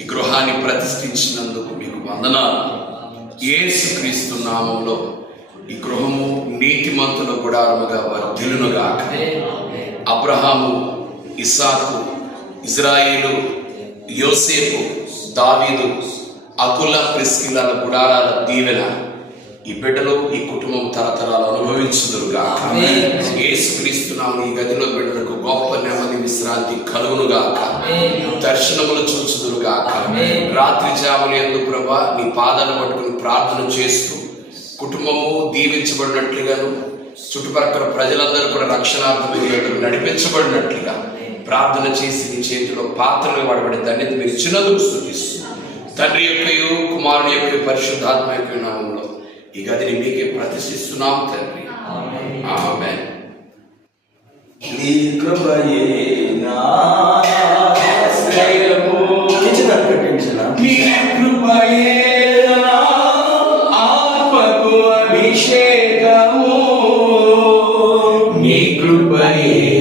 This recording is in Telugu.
ఈ గృహాన్ని ప్రతిష్ఠించినందుకు మీకు వందనాలు. యేసుక్రీస్తు నామములో ఈ గృహము నీతిమంతుల గుడారముగా వర్ధిల్లునుగాక. అబ్రహాము, ఇస్సాకు, ఇజ్రాయేలు, యోసేపు, దావీదు, అకుల, ప్రిస్కిల్లల గుడారాల దీవెన ఈ బిడ్డలు, ఈ కుటుంబం తరతరాలు అనుభవించుదురుగాక. యేసుక్రీస్తు నామమున ఈ గదిలో బిడ్డలకు గొప్ప నెమ్మది, విశ్రాంతి కలుగునుగాక. దర్శనములు చూచుదురుగాక. రాత్రి జాములు యందు ప్రభువా నీ పాదాలు పట్టుకుని ప్రార్థన చేస్తూ కుటుంబము దీవించబడినట్లుగాను, చుట్టుపక్కల ప్రజలందరూ కూడా రక్షణార్థంగా నడిపించబడినట్లుగా ప్రార్థన చేసి నీ చేతిలో పాత్రలు వాడబడే ధన్యత మీరు ఇచ్చినందుకు స్తుతిస్తూ తండ్రి యొక్కయు కుమారుని యొక్క పరిశుద్ధాత్మ యొక్క నామములో ఈ గదిని మీకే ప్రతిష్ఠిస్తున్నాం తండ్రి. ఆమేన్. నీ కృపయే నా ఆశ్రయము. నీ కృపయే నా ఆత్మకు అభిషేకము. నీ కృపయే